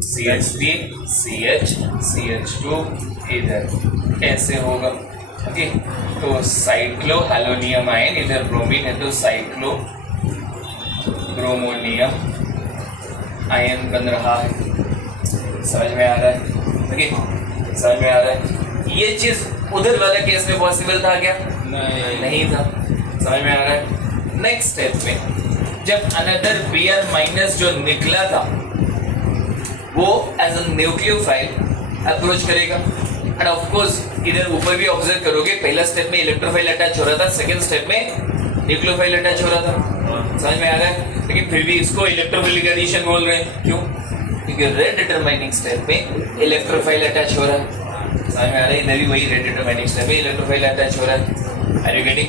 CH3 CH CH2 इधर ऐसे होगा। ओके, तो साइक्लो हेलोनियम आयन, इधर ब्रोमीन है तो साइक्लो ब्रोमोनियम आयन बन रहा है। समझ में आ रहा है? ओके, समझ में आ रहा है? ये चीज उधर वाले केस में पॉसिबल था क्या? नहीं था। समझ में आ रहा है? नेक्स्ट स्टेप में जब अनदर Br माइनस जो निकला था वो एज अ न्यूक्लियोफाइल अप्रोच करेगा। एंड ऑफ कोर्स इधर ऊपर भी ऑब्जर्व करोगे, पहला स्टेप में इलेक्ट्रोफाइल अटैच हो रहा था, सेकंड स्टेप में न्यूक्लियोफाइल अटैच हो रहा था। समझ में आ रहा है? लेकिन फिर भी इसको इलेक्ट्रोफिलिक एडिशन बोल रहे हैं। क्यों? क्योंकि रेड डिटरमाइनिंग स्टेप में इलेक्ट्रोफाइल अटैच हो रहा है। समझ में आ रहा है? इधर भी वही रेड डिटरमाइनिंग स्टेप में इलेक्ट्रोफाइल अटैच हो रहा है। Are you getting?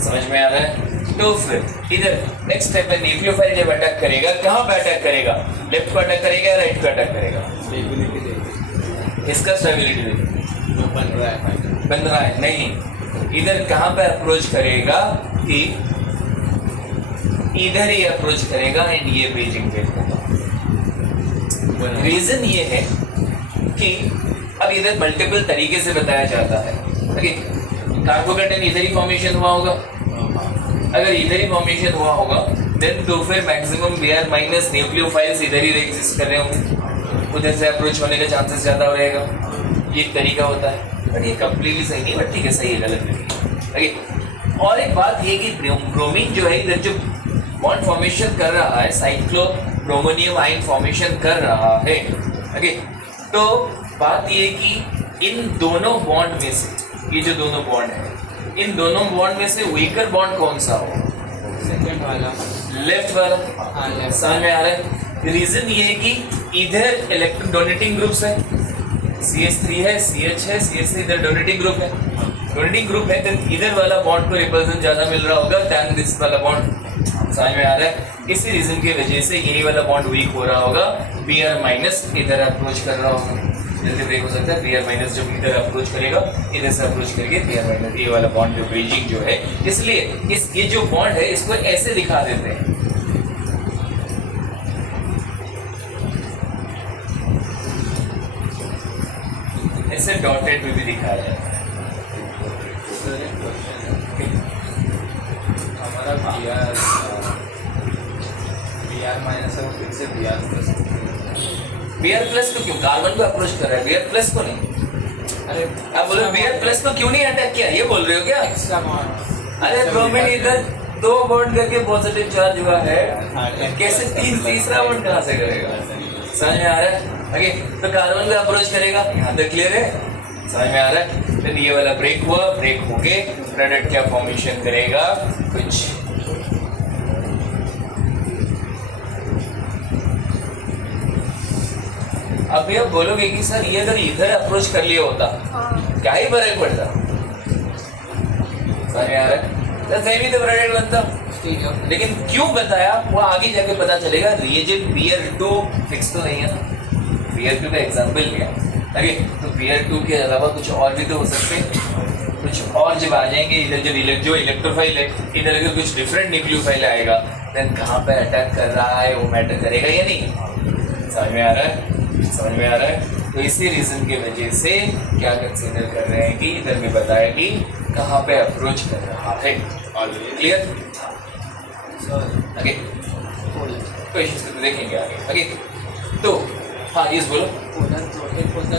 समझ में आ रहा है? तो फिर इधर नेक्स्ट स्टेप में न्यूक्लियोफाइल जब अटैक करेगा, कहाँ पे अटैक करेगा? लेफ्ट को अटैक करेगा या राइट को अटैक करेगा? इसका स्टेबिलिटी बन रहा है नहीं, इधर कहाँ पे अप्रोच करेगा कि इधर ही अप्रोच करेगा एंड ये बेजिंग पे होगा। रीजन ये है कि अब इधर मल्टीपल तरीके से बताया जाता है। ओके, कार्बोकेटन इधर ही फॉर्मेशन हुआ होगा, अगर इधर ही फॉर्मेशन हुआ होगा देन तो फिर मैक्सिमम Br माइनस न्यूक्लियोफाइल्स इधर ही एग्जिस्ट कर रहे होंगे, उधर से अप्रोच होने का चांसेस ज्यादा रहेगा। ये एक तरीका होता है, बट ये कंप्लीटली सही नहीं, बट ठीक है, सही है, गलत नहीं। ओके, और एक बात ये कि ब्रोमीन जो है इधर जो बॉन्ड फॉर्मेशन कर रहा है, साइक्लो ब्रोमोनियम आयन फॉर्मेशन कर रहा है। ओके, तो बात ये कि इन दोनों बॉन्ड में से, ये जो दोनों बॉन्ड है, इन दोनों बॉन्ड में से वीकर बॉन्ड कौन सा हो? सेकंड वाला, लेफ्ट वाला। हाँ, लेफ्ट। समझ में आ रहा है? रीजन ये है कि इधर इलेक्ट्रॉन डोनेटिंग ग्रुप्स है, CH3 है, CH है, CH3 इधर डोनेटिंग ग्रुप है, डोनेटिंग ग्रुप है, तो इधर वाला बॉन्ड को रिपल्सन ज्यादा मिल रहा होगा देन दिस वाला बॉन्ड। समझ में आ रहा है? इसी रीजन की वजह से यही वाला बॉन्ड वीक हो रहा होगा, Br माइनस इधर अप्रोच कर रहा होगा, जल्दी ब्रेक हो सकता है। Br माइनस जब इधर अप्रोच करेगा, इधर से अप्रोच करके Br माइनस, ये वाला बॉन्ड जो ब्रिजिंग जो है, इसलिए ये जो बॉन्ड है इसको ऐसे दिखा देते हैं। ऐसे डॉटेड में भी दिखाया जाता है। हमारा Br माइनस है, फिर से Br प्लस। Br प्लस को क्यों? कार्बन को अप्रोच कर रहा है, Br प्लस को नहीं। अरे आप बोलो Br प्लस को क्यों नहीं अटैक किया, ये बोल रहे हो क्या? Extra bond. अरे ब्रोमीन इधर दो बॉन्ड करके पॉजिटिव चार्ज हुआ है, कैसे तीसरा बॉन्ड कहाँ से करेगा? समझ में आ रहा है? ओके, तो कार्बन को अप्रोच करेगा, यहाँ तक क्लियर है? समझ में आ रहा है? फिर ये वाला ब्रेक हुआ, ब्रेक होके प्रोडक्ट क्या फॉर्मेशन करेगा? कुछ अभी आप बोलोगे कि सर ये अगर इधर अप्रोच कर लिया होता क्या ही फर्क पड़ता? समझ में आ रहा है? तो सेम ही तो प्रोडक्ट बनता। ठीक है, लेकिन क्यों बताया वो आगे जाके पता चलेगा। रिएजेंट Br2 फिक्स तो नहीं है ना, Br2 का एग्जांपल लिया। ओके, तो Br2 के अलावा कुछ और भी तो हो सकते हैं, कुछ और जब आ जाएंगे इधर, जब जो इलेक्ट्रोफाइल है इधर अगर कुछ डिफरेंट न्यूक्लियोफाइल आएगा देन कहाँ पे अटैक कर रहा है वो मैटर करेगा या नहीं? समझ में आ रहा है? समझ में आ रहा है? तो इसी रीजन की वजह से क्या कंसीडर कर रहे हैं कि इधर में बताया कि कहाँ पे अप्रोच कर रहा है। क्लियर? ओके, क्वेश्चन देखेंगे आगे। ओके, तो हाँ ये बोलो।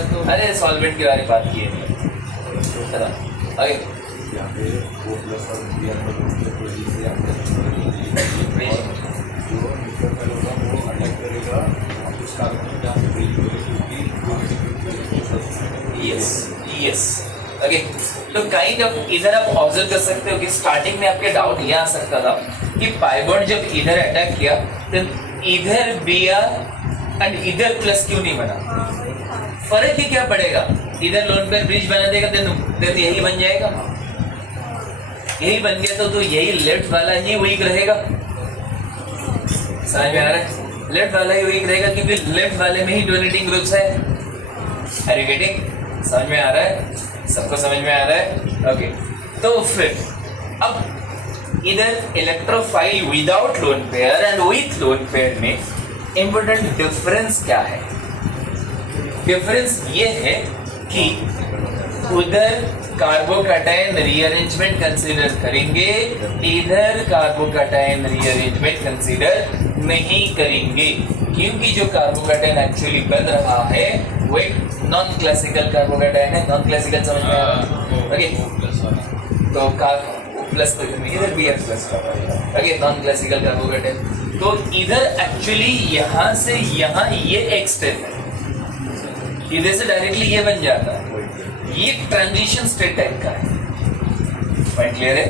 तो अरे सॉल्वेंट के बारे में बात की है आगे। यस यस, ओके, तो काइंड ऑफ इधर आप ऑब्जर्व कर सकते हो कि स्टार्टिंग में आपके डाउट ये आ सकता था कि पाई बॉन्ड जब इधर अटैक किया तो इधर Br एंड इधर प्लस क्यों नहीं बना? फर्क ही क्या पड़ेगा? इधर लोन पेयर ब्रिज बना देगा देन यही बन जाएगा, यही बन गया तो यही लेफ्ट वाला ही वीक रहेगा। समझ में आ रहा है? लेफ्ट वाला ही वीक रहेगा क्योंकि लेफ्ट वाले में ही डोनेटिंग ग्रुप्स है। Are you getting? समझ में आ रहा है? सबको समझ में आ रहा है? ओके, तो फिर अब इधर electrophile without lone pair and with lone pair में इम्पोर्टेंट डिफरेंस क्या है? डिफरेंस ये है कि उधर कार्बोकैटायन रीअरेंजमेंट कंसीडर करेंगे, इधर कार्बोकैटायन रीअरेंजमेंट कंसीडर नहीं करेंगे, क्योंकि जो कार्बोकैटायन एक्चुअली बन रहा है वो एक नॉन क्लासिकल कार्बोकैटायन है। नॉन क्लासिकल समझ में आ रहा है? ओके, तो प्लस तो इधर भी है plus, okay, non classical carbocation. तो इधर एक्चुअली यहाँ से यहाँ ये एक स्टेप है, इधर से डायरेक्टली ये बन जाता है, ये ट्रांजिशन स्टेट टाइप का है। पॉइंट क्लियर है?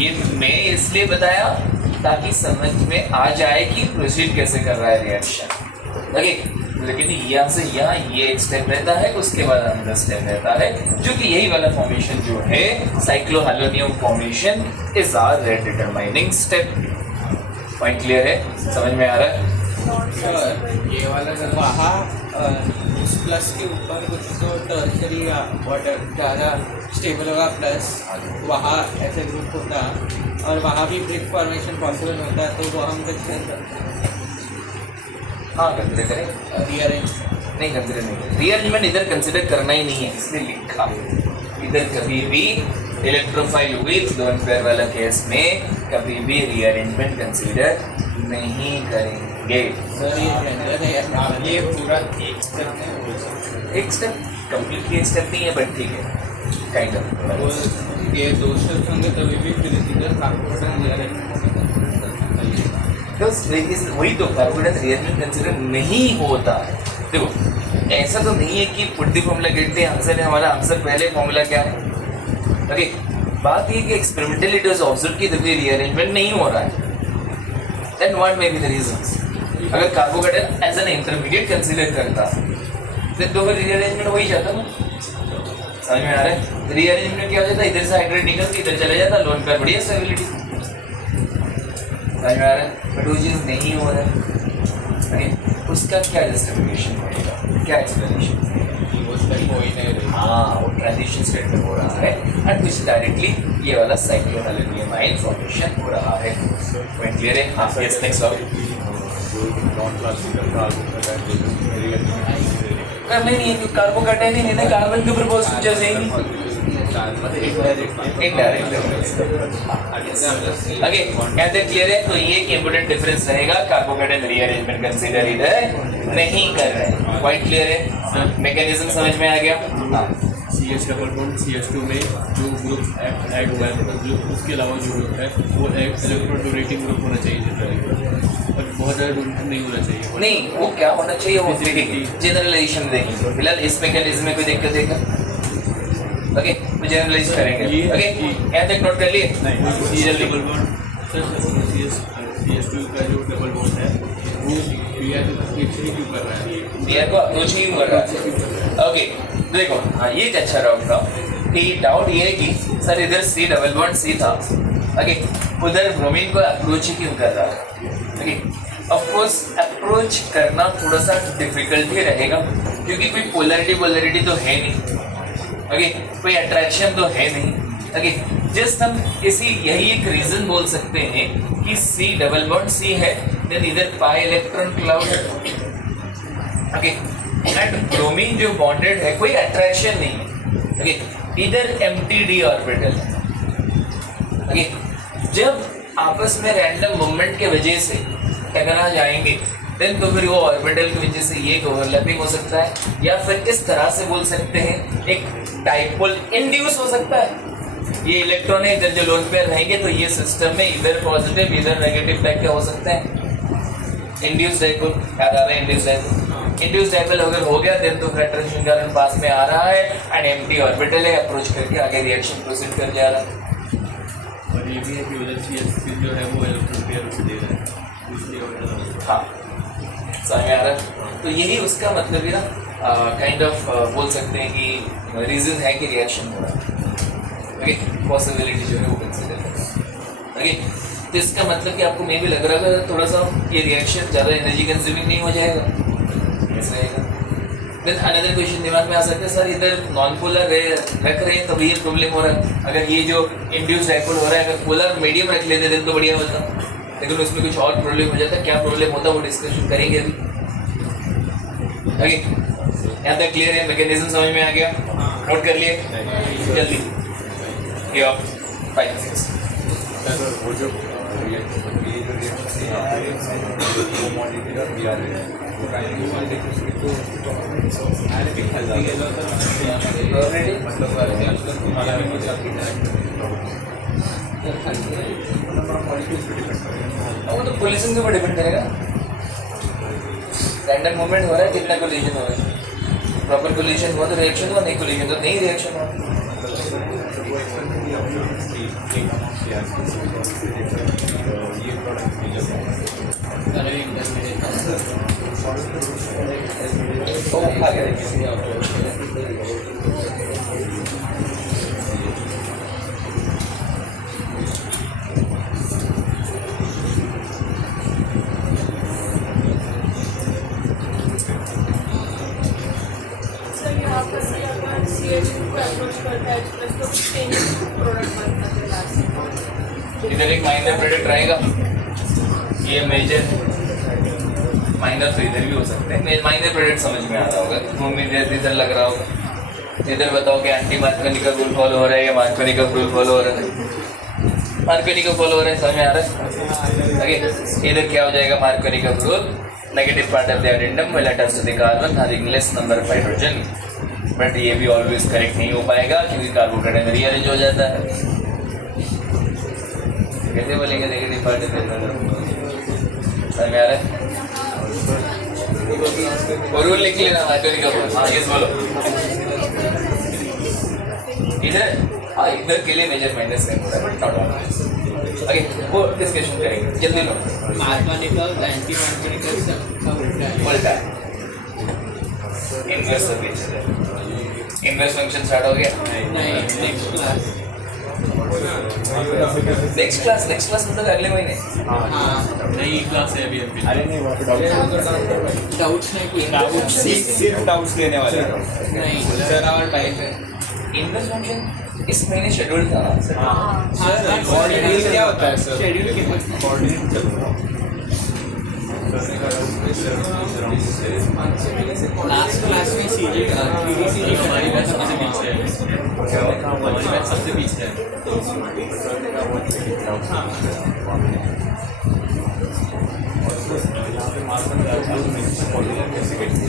ये मैं इसलिए बताया ताकि समझ में आ जाए कि प्रोसीड कैसे कर रहा है रिएक्शन। ओके, लेकिन यहाँ से यहाँ ये एक स्टेप रहता है, उसके बाद अनदर स्टेप रहता है, जो कि यही वाला फॉर्मेशन जो है cyclohalonium formation is are rate determining step. Point clear है? समझ में आ रहा है? ये वाला अगर वहाँ उस प्लस के ऊपर कुछ तो टर्शरी या वाटर ज़्यादा स्टेबल होगा, प्लस वहाँ ऐसे ग्रुप होता और वहाँ भी ब्रिक फॉर्मेशन पॉसिबल होता, तो वो हम कंसिडर करते हैं। हाँ, कंसिडर करें। रीअरेंज नहीं, कंसिडर नहीं करें। रीअरेंजमेंट इधर कंसिडर करना ही नहीं है, इसलिए लिखा। इधर कभी भी इलेक्ट्रोफाइल विथ लोन पेयर वाला केस में कभी भी रीअरेंजमेंट कंसिडर नहीं करेंगे। सर ये पूरा एक स्टेप में, एक स्टेप कंप्लीटली एक स्टेप नहीं है, बट ठीक है, काइंड ऑफ। ये दो स्टेप्स होंगे तभी भी फिर इधर कार्बोकैटायन तो वही तो कार्बोकैटायन रिएरेंजमेंट कंसिडर नहीं होता है। देखो, ऐसा तो नहीं है कि put the formula get the answer है, हमारा आंसर पहले फॉर्मूला क्या है। ओके, बात ये कि एक्सपेरिमेंटली इट वाज ऑब्जर्व कि तभी रीअरेंजमेंट नहीं हो रहा है। Then what may be the reasons? अगर carbocation as an intermediate consider करता देन तो फिर रीअरेंजमेंट हो ही जाता ना। समझ में आ रहा है? रीअरेंजमेंट क्या हो जाता है, इधर से हाइड्रेट निकल के इधर चले जाता, लोन पर बढ़िया स्टेबिलिटी। समझ में आ रहा है? बट वो चीज़ नहीं हो रहा है, उसका क्या जस्टिफिकेशन होगा, क्या एक्सप्लेनेशन? हाँ, वो ट्रांजिशन स्टेट में हो रहा है एंड कुछ डायरेक्टली ये वाला साइक्लोहेलोनियमाइन फॉर्मेशन हो रहा है। पॉइंट क्लियर है? हाँ, यस, नेक्स्ट करना ही नहीं है, कार्बोकैटायन ही नहीं ना, कार्बन के ऊपर बहुत स्ट्रक्चर्स हैं ही नहीं। इनडायरेक्ट ओके, कहते क्लियर है? तो ये एक इंपॉर्टेंट डिफरेंस रहेगा, कार्बोकैटायन रीअरेंजमेंट कंसीडर इधर नहीं कर रहे हैं। पॉइंट क्लियर है? मैकेनिज्म समझ में आ गया? हाँ, CH डबल बॉन्ड CH2 में जो ग्रुप ऐड हुआ है, जो उसके अलावा जो ग्रुप है वो इलेक्ट्रॉन डोनेटिंग ग्रुप होना चाहिए जनरली, और बहुत ज़्यादा डोनेटिंग नहीं होना चाहिए। नहीं, वो क्या होना चाहिए वो जनरलाइजेशन देखेंगे। फिलहाल इस मैकेनिज्म में कोई दिक्कत देगा? ओके, तो जनरलाइज करेंगे। ओके, यहाँ तक नोट कर लिए? CH डबल बॉन्ड CH2 का जो डबल बॉन्ड है वो क्यों कर रहा है? बियर को अप्रोच ही कर रहा है। ओके, देखो, हाँ, ये एक अच्छा डाउट था कि डाउट ये है कि सर इधर C डबल बॉन्ड C था, ओके, उधर ब्रोमीन को अप्रोच ही क्यों कर रहा है? ओके, ऑफ कोर्स अप्रोच करना थोड़ा सा डिफिकल्ट ही रहेगा, क्योंकि कोई पोलैरिटी तो है नहीं, ओके, कोई अट्रैक्शन तो है नहीं। ओके, जस्ट हम यही एक रीजन बोल सकते हैं कि C डबल बॉन्ड C है, देन इधर पाई इलेक्ट्रॉन क्लाउड है। ओके, एंड ब्रोमीन जो बॉन्डेड है, कोई अट्रैक्शन नहीं है। ओके, इधर एम्प्टी डी ऑर्बिटल है। ओके, जब आपस में रैंडम मूवमेंट के वजह से टकरा जाएंगे देन तो फिर वो ऑर्बिटल की वजह से ये ओवरलैपिंग हो सकता है, या फिर इस तरह से बोल सकते हैं एक डाइपोल इंड्यूस हो सकता है। ये इलेक्ट्रॉन है, इधर जो लोन पेयर रहेंगे तो ये सिस्टम में इधर पॉजिटिव इधर नेगेटिव टाइप के हो सकते हैं। इंड्यूस डाइपोल याद आ रहा है? इंड्यूस डाइपोल, इंड्यूस डाइपोल अगर हो गया देन तो फिर अट्रैक्शन कारण पास में आ रहा है एंड एम्प्टी ऑर्बिटल है, अप्रोच करके आगे रिएक्शन प्रोसीड कर जा रहा है। और ये भी है कि उधर CH जो है वो इलेक्ट्रॉन पेयर दे रहा है, इसलिए हाँ, समझ में आ रहा है? तो यही उसका मतलब है ना, काइंड ऑफ बोल सकते हैं कि रीजन है कि रिएक्शन हो रहा है। ओके, पॉसिबिलिटी जो है वो कंसिडर करें। ओके, तो इसका मतलब कि आपको मे भी लग रहा है थोड़ा सा ये रिएक्शन ज़्यादा एनर्जी कंज्यूमिंग नहीं हो जाएगा, ऐसा रहेगा। देन अनदर क्वेश्चन दिमाग में आ सकता है, सर इधर नॉन पोलर रख रहे हैं तभी ये प्रॉब्लम हो रहा है, अगर ये जो इंड्यूस डाइपोल हो रहा है अगर पोलर मीडियम रख लेते देन तो बढ़िया होता, लेकिन उसमें कुछ और प्रॉब्लम हो जाता है। क्या प्रॉब्लम होता है वो डिस्कशन करेंगे अभी। ओके, यहाँ तक क्लियर है? मैकेनिज्म समझ में आ गया? नोट कर लिए जल्दी। ये आप 5 6 वो जो वो तो कोलिजन के ऊपर डिपेंड करेगा। रैंडम मूवमेंट हो रहा है, कितना कोलिजन हो रहा है। प्रॉपर कोलिजन हुआ तो रिएक्शन हुआ, नहीं कोलिजन तो नहीं रिएक्शन हुआ। तो आ गया। इधर एक माइनर प्रोडक्ट रहेगा, ये मेजर माइनर तो इधर भी हो सकते हैं। माइनर प्रोडक्ट समझ में आता होगा, मुझे इधर लग रहा होगा। इधर बताओ कि एंटी मार्कोनिकल रूल फॉलो हो रहा है या मार्कोनिकल रूल फॉलो हो रहा है? मार्कोनिकल फॉलो हो रहा है, समझ में आ रहा है? ओके, इधर क्या हो जाएगा? Markovnikov rule, negative part of the addendum will attach to the carbon having less number of hydrogen। But ये भी ऑलवेज करेक्ट नहीं हो पाएगा क्योंकि कार्बोकेटाइन रीअरेंज हो जाता है। कैसे बोलेंगे नेगेटिव पार्ट ऑफ एडेंडम? समझ में आ रहा है? और रूल लिख लेना मार्कोनिकल रूल। हाँ यस बोलो। इधर हाँ इधर के लिए मेजर माइनस नहीं हो रहा है बट नॉट ऑलवेज। ओके, वो डिस्कशन करेंगे जल्दी लो। मार्कोनिकल एंटी मार्कोनिकल का उल्टा है, इनवर्स हो गया। इनवर्स फंक्शन स्टार्ट हो गया? नहीं, नेक्स्ट नेक्स्ट क्लास मतलब अगले महीने। हाँ नई क्लास है अभी अभी। अरे नहीं वहाँ पे डाउट्स नहीं कुछ सिर्फ डाउट्स लेने वाले हैं। नहीं सर और टाइम है। इनवर्स फंक्शन इस महीने शेड्यूल था ना सर? हाँ कोऑर्डिनेट क्या होता है सर? शेड्यूल के बाद कोऑर्डिनेट चल रहा है। लास्ट क्लास में सीजी हमारी बैच सबसे पीछे है। हमारी बैच सबसे पीछे है।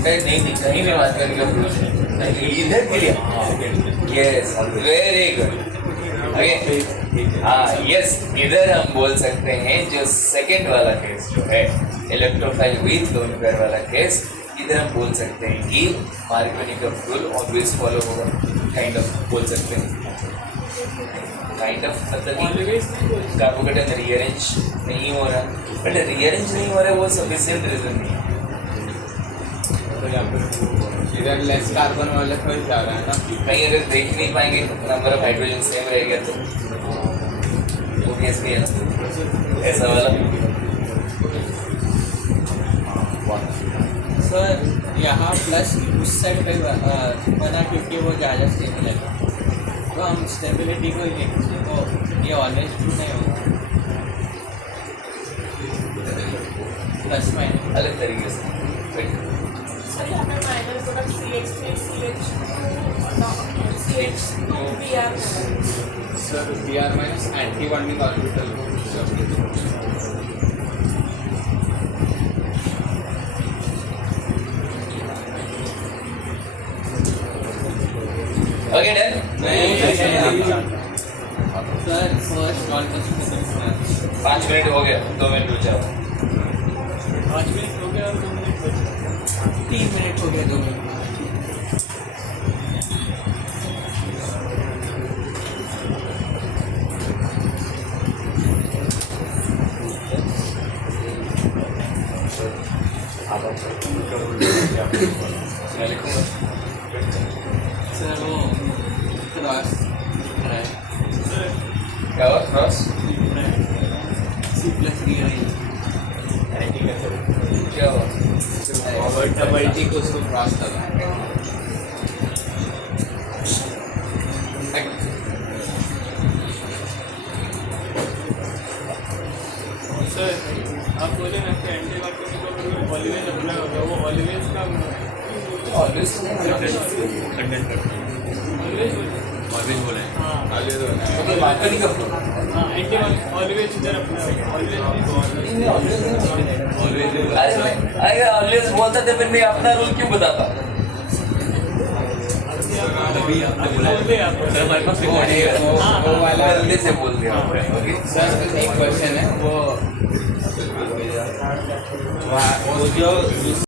नहीं कहीं भी बात करने का इधर के लिए। Yes very good. हाँ यस, इधर हम बोल सकते हैं जो सेकंड वाला केस जो है इलेक्ट्रोफाइल विथ लोन पेयर वाला केस, इधर हम बोल सकते हैं कि मार्कोनिकल रूल ऑलवेज फॉलो होगा। काइंड ऑफ बोल सकते हैं, काइंड ऑफ मतलब कार्बोकेटाइन रीअरेंज नहीं हो रहा, बट रीअरेंज नहीं हो रहा वो सफिशिएंट रीजन नहीं है। इधर लेस कार्बन वाले पर जा रहा है ना। कहीं अगर देख नहीं पाएंगे नंबर ऑफ हाइड्रोजन सेम रहेगा तो वो केस भी है ना ऐसा वाला। सर यहाँ प्लस उस साइड पे बना क्योंकि वो ज़्यादा स्टेबल है, तो हम स्टेबिलिटी को ही लेंगे, तो ये ऑलवेज ट्रू नहीं होगा। प्लस माइनस अलग तरीके से सर यहाँ पे minor product CH3 CH2 Br sir Br minus anti bonding orbital okay done. Sir first non constructive 5 minute हो गया, 2 मिनट रुक जाओ। 5 मिनट हो गया और 2 मिनट बचे। 3 मिनट हो गया, 2 मिनट। सर वो क्रॉस है क्या हुआ क्रॉस? C+3 क्या हुआ? डबल टी को उसको क्रॉस करना। सर आप बोले ना कि एंटी मार्कोनिकल रूल ऑलवेज अप्लाई होगा, वो ऑलवेज का ऑलवेज तो नहीं कंटेंट करते हैं ऑलवेज बोला है तो बात नहीं करते अरे ऑलवेज बोलता था फिर मैं अपना रूल क्यों बताता तभी आपने बोला है सर हमारे पास रिकॉर्ड है वो वाला जल्दी से बोल दिया सर एक क्वेश्चन है वो जो